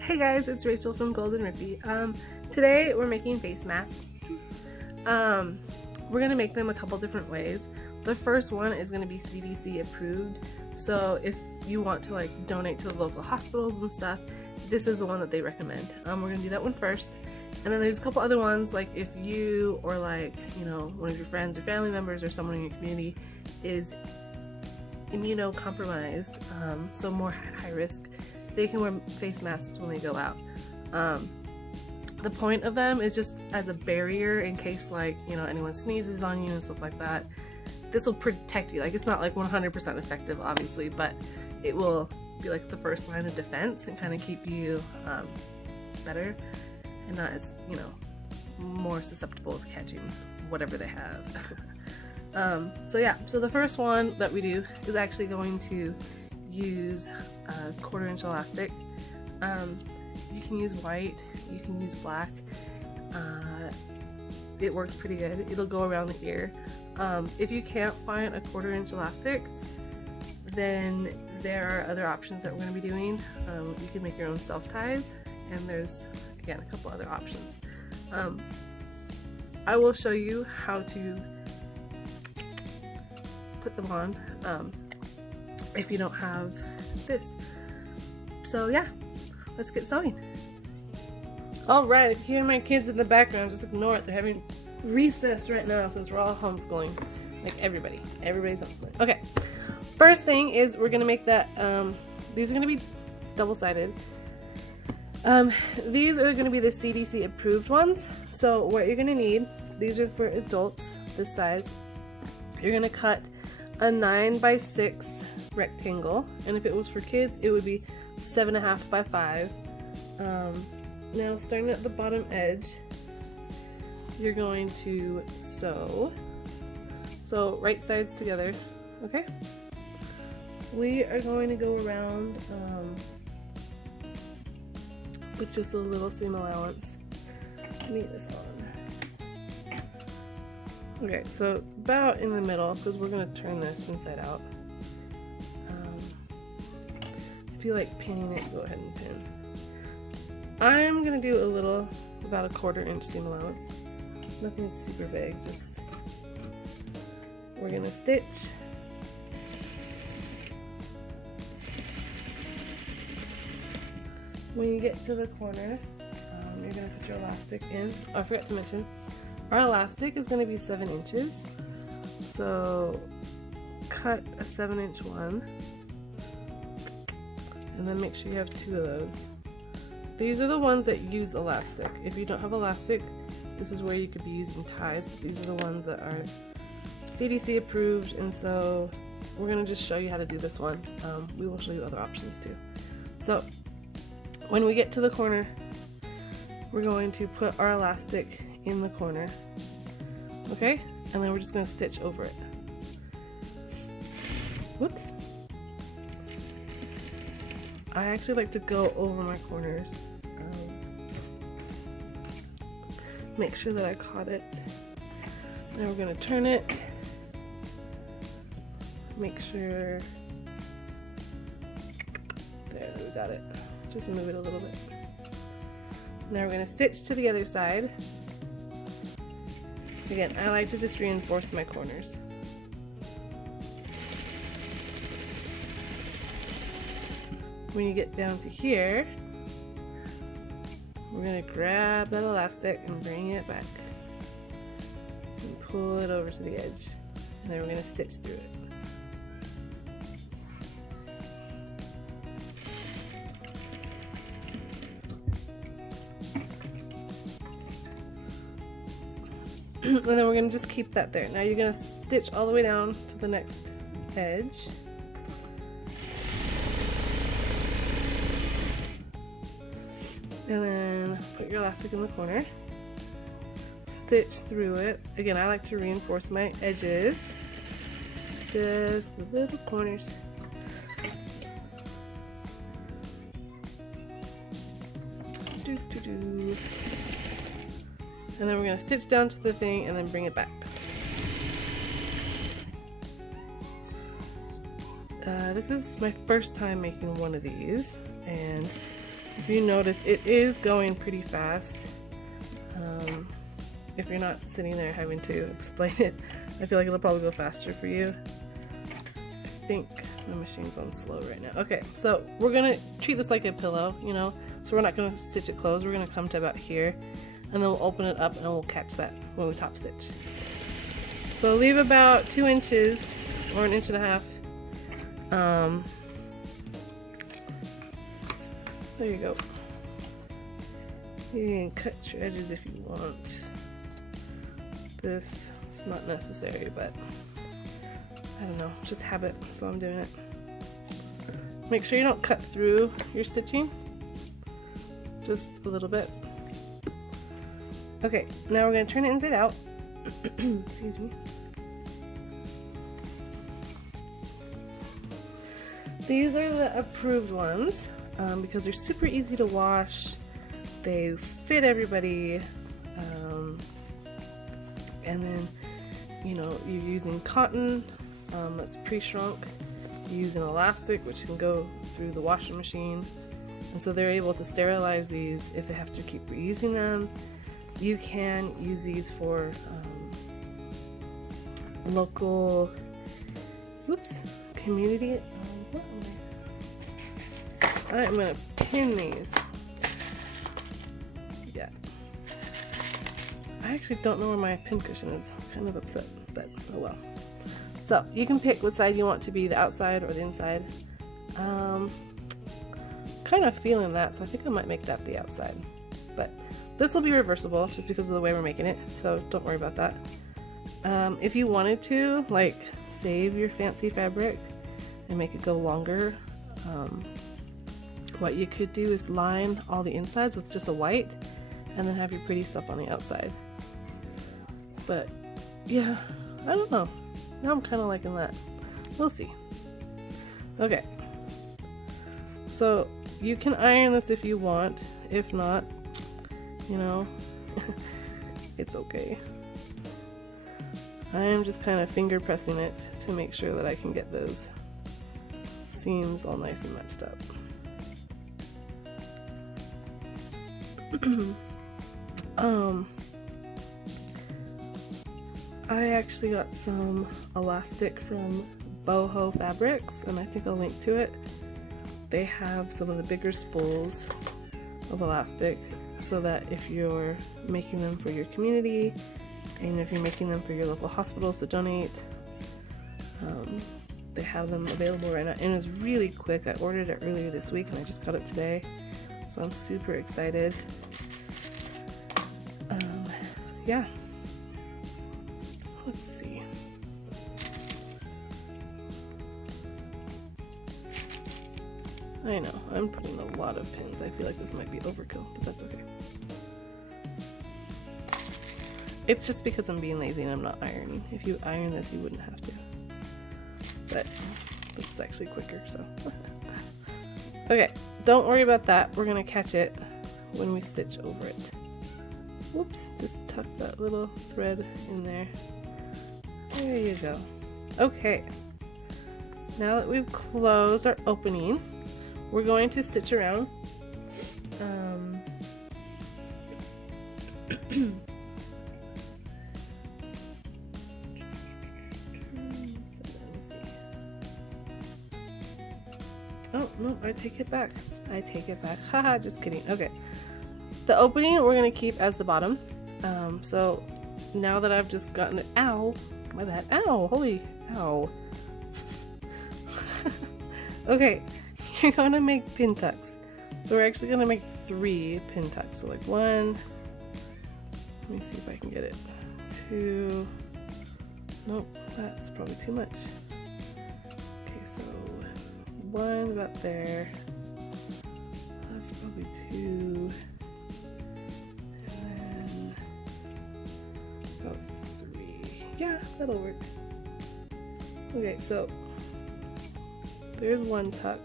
Hey guys, it's Rachel from Golden Rippy. Today we're making face masks. We're gonna make them a couple different ways. The first one is gonna be CDC approved. So if you want to like donate to the local hospitals and stuff, this is the one that they recommend. We're gonna do that one first. And then there's a couple other ones, like if you or like, you know, one of your friends or family members or someone in your community is immunocompromised, so more high risk, they can wear face masks when they go out. The point of them is just as a barrier in case, like, you know, anyone sneezes on you and stuff like that. This will protect you. Like, it's not like 100% effective, obviously, but it will be like the first line of defense and kind of keep you better and not as, you know, more susceptible to catching whatever they have. So yeah, so the first one that we do is actually going to use a 1/4 inch elastic. You can use white, you can use black. It works pretty good. It'll go around the ear. If you can't find a 1/4 inch elastic, then there are other options that we're going to be doing. You can make your own self ties, and there's again a couple other options. I will show you how to put them on if you don't have this. So yeah, let's get sewing. Alright, if you hear my kids in the background, just ignore it. They're having recess right now since we're all homeschooling. Like everybody's homeschooling. Okay, first thing is we're gonna make that, these are gonna be double-sided. These are gonna be the CDC approved ones. So what you're gonna need, these are for adults, this size. You're gonna cut a 9x6 rectangle, and if it was for kids it would be 7.5 by 5. Now starting at the bottom edge, you're going to sew. So right sides together, okay? We are going to go around with just a little seam allowance. Need this on. Okay, so about in the middle, because we're going to turn this inside out. If you like pinning it, go ahead and pin. I'm going to do a little, about a 1/4 inch seam allowance. Nothing super big, just we're going to stitch. When you get to the corner, you're going to put your elastic in. Oh, I forgot to mention, our elastic is going to be 7 inches. So cut a 7-inch one. And then make sure you have 2 of those. These are the ones that use elastic. If you don't have elastic, this is where you could be using ties, but these are the ones that are CDC approved, and so we're going to just show you how to do this one. We will show you other options too. So when we get to the corner, we're going to put our elastic in the corner, okay? And then we're just going to stitch over it. Whoops. I actually like to go over my corners. Make sure that I caught it. Now we're going to turn it. Make sure. There, we got it. Just move it a little bit. Now we're going to stitch to the other side. Again, I like to just reinforce my corners. When you get down to here, we're going to grab that elastic and bring it back and pull it over to the edge, and then we're going to stitch through it. And then we're going to just keep that there. Now you're going to stitch all the way down to the next edge. And then put your elastic in the corner, stitch through it. Again, I like to reinforce my edges, just the little corners. And then we're going to stitch down to the thing and then bring it back. This is my first time making one of these, and if you notice, it is going pretty fast. If you're not sitting there having to explain it, I feel like it'll probably go faster for you. I think the machine's on slow right now. Okay, so we're gonna treat this like a pillow, you know, so we're not gonna stitch it closed. We're gonna come to about here, and then we'll open it up and we'll catch that when we top stitch. So leave about 2 inches or 1.5 inches. There you go. You can cut your edges if you want. This is not necessary, but I don't know, just habit, so I'm doing it. Make sure you don't cut through your stitching, just a little bit. Okay, now we're going to turn it inside out. Excuse me. These are the approved ones because they're super easy to wash. They fit everybody, and then, you know, you're using cotton that's pre-shrunk. You use an elastic which can go through the washing machine, and so they're able to sterilize these if they have to keep reusing them. You can use these for local, community. I'm gonna pin these. Yeah. I actually don't know where my pin cushion is. I'm kind of upset, but oh well. So you can pick what side you want to be, the outside or the inside. Kind of feeling that, so I think I might make that the outside. But this will be reversible just because of the way we're making it, so don't worry about that. If you wanted to, like, save your fancy fabric and make it go longer, what you could do is line all the insides with just a white and then have your pretty stuff on the outside. But yeah, I don't know. Now I'm kind of liking that. We'll see. Okay. So you can iron this if you want. If not, you know, it's okay. I am just kind of finger pressing it to make sure that I can get those seams all nice and matched up. I actually got some elastic from Boho Fabrics, and I think I'll link to it. They have some of the bigger spools of elastic, so that if you're making them for your community and if you're making them for your local hospitals to donate, they have them available right now, and it was really quick. I ordered it earlier this week and I just got it today, so I'm super excited. Yeah, let's see. I know, I'm putting a lot of pins. I feel like this might be overkill, but that's okay. It's just because I'm being lazy and I'm not ironing. If you iron this, you wouldn't have to. But this is actually quicker, so. Okay, don't worry about that. We're gonna catch it when we stitch over it. Whoops, just tuck that little thread in there. There you go. Okay, now that we've closed our opening, we're going to stitch around. Oh, no, I take it back. I take it back. Haha, just kidding. Okay. The opening we're going to keep as the bottom. So now that I've just gotten it, ow, my bad, ow, holy, ow. Okay, you're going to make pin tucks. So we're actually going to make 3 pin tucks. So like 1, let me see if I can get it, 2, nope, that's probably too much. Okay, so 1 about there, that's probably 2, about 3. Yeah, that'll work. Okay, so there's 1 tuck.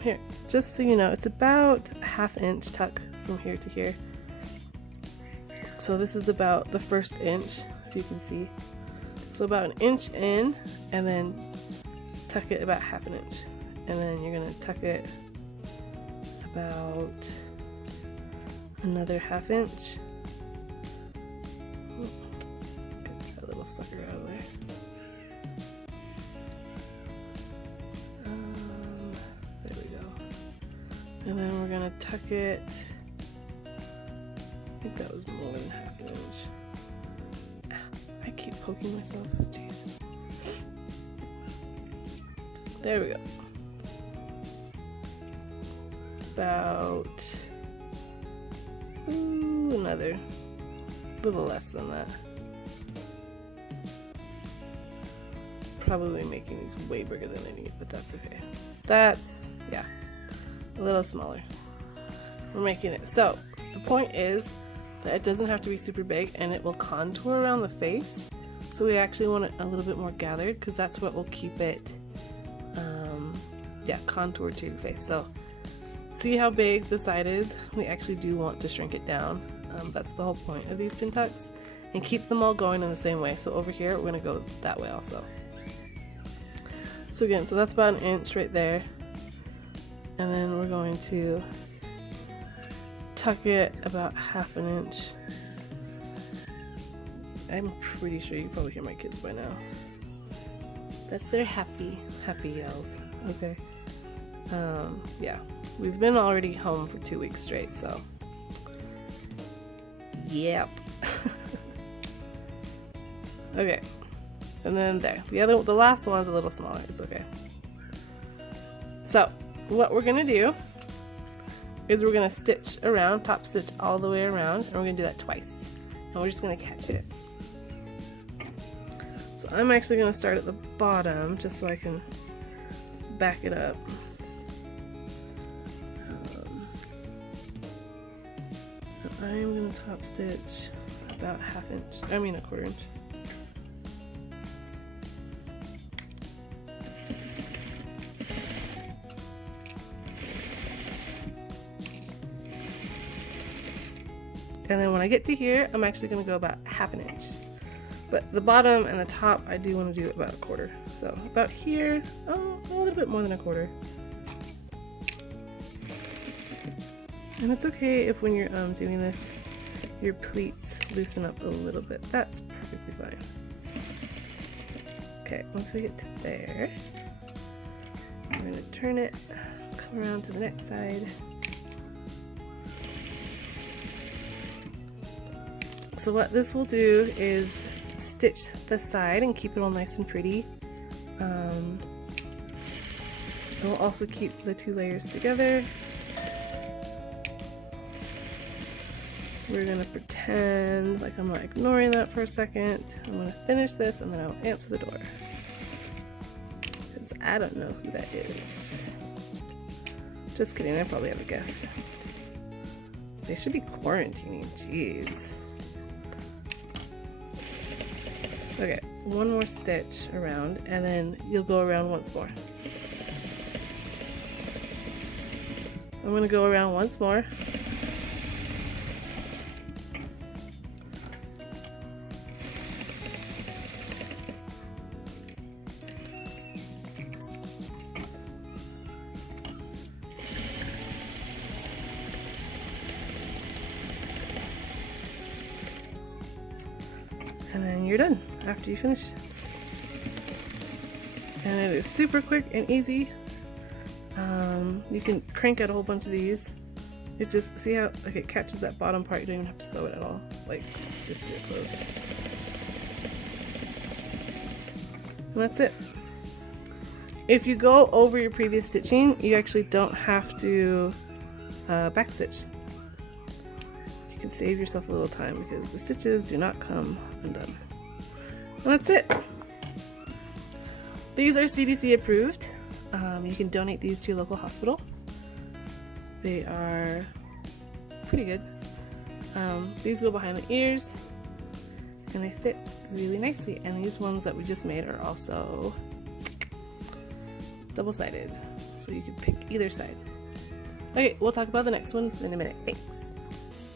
Here, just so you know, it's about a 1/2 inch tuck from here to here. So this is about the first inch, if you can see. So about 1 inch in, and then tuck it about 1/2 inch. and then you're gonna tuck it about another 1/2 inch. Get that little sucker out of there. There we go. And then we're gonna tuck it, I think that was more than 1/2 inch. I keep poking myself, jeez. There we go. About another little less than that. Probably making these way bigger than I need, but that's okay. That's, yeah, a little smaller. We're making it. So the point is that it doesn't have to be super big, and it will contour around the face. So we actually want it a little bit more gathered, because that's what will keep it yeah, contour to your face. So see how big the side is? We actually do want to shrink it down. That's the whole point of these pin tucks, and keep them all going in the same way. So over here we're gonna go that way also. So again, so that's about 1 inch right there, and then we're going to tuck it about 1/2 inch. I'm pretty sure you probably hear my kids by now. That's their happy yells. Okay. Yeah, we've been already home for 2 weeks straight, so yep. Okay, and then there. The last one's a little smaller. It's okay. So what we're gonna do is we're gonna stitch around, top stitch all the way around, and we're gonna do that twice. And we're just gonna catch it. So I'm actually gonna start at the bottom just so I can back it up. I'm gonna top stitch about 1/2 inch, I mean 1/4 inch. And then when I get to here, I'm actually gonna go about 1/2 inch. But the bottom and the top, I do want to do about 1/4. So about here, a little bit more than 1/4. And it's okay if when you're doing this, your pleats loosen up a little bit. That's perfectly fine. Okay, once we get to there, we're going to turn it, come around to the next side. So what this will do is stitch the side and keep it all nice and pretty. It will also keep the 2 layers together. We're gonna pretend like I'm not ignoring that for a second. I'm gonna finish this and then I'll answer the door. Because I don't know who that is. Just kidding, I probably have a guess. They should be quarantining, jeez. Okay, one more stitch around and then you'll go around once more. So I'm gonna go around once more. And then you're done after you finish. And it is super quick and easy. You can crank out a whole bunch of these. It just, see how like it catches that bottom part, you don't even have to sew it at all. Like, stitch it close. And that's it. If you go over your previous stitching, you actually don't have to backstitch. You can save yourself a little time because the stitches do not come undone. And that's it. These are CDC approved. You can donate these to your local hospital. They are pretty good. These go behind the ears and they fit really nicely. And these ones that we just made are also double-sided, so you can pick either side. Okay, we'll talk about the next one in a minute. Thanks.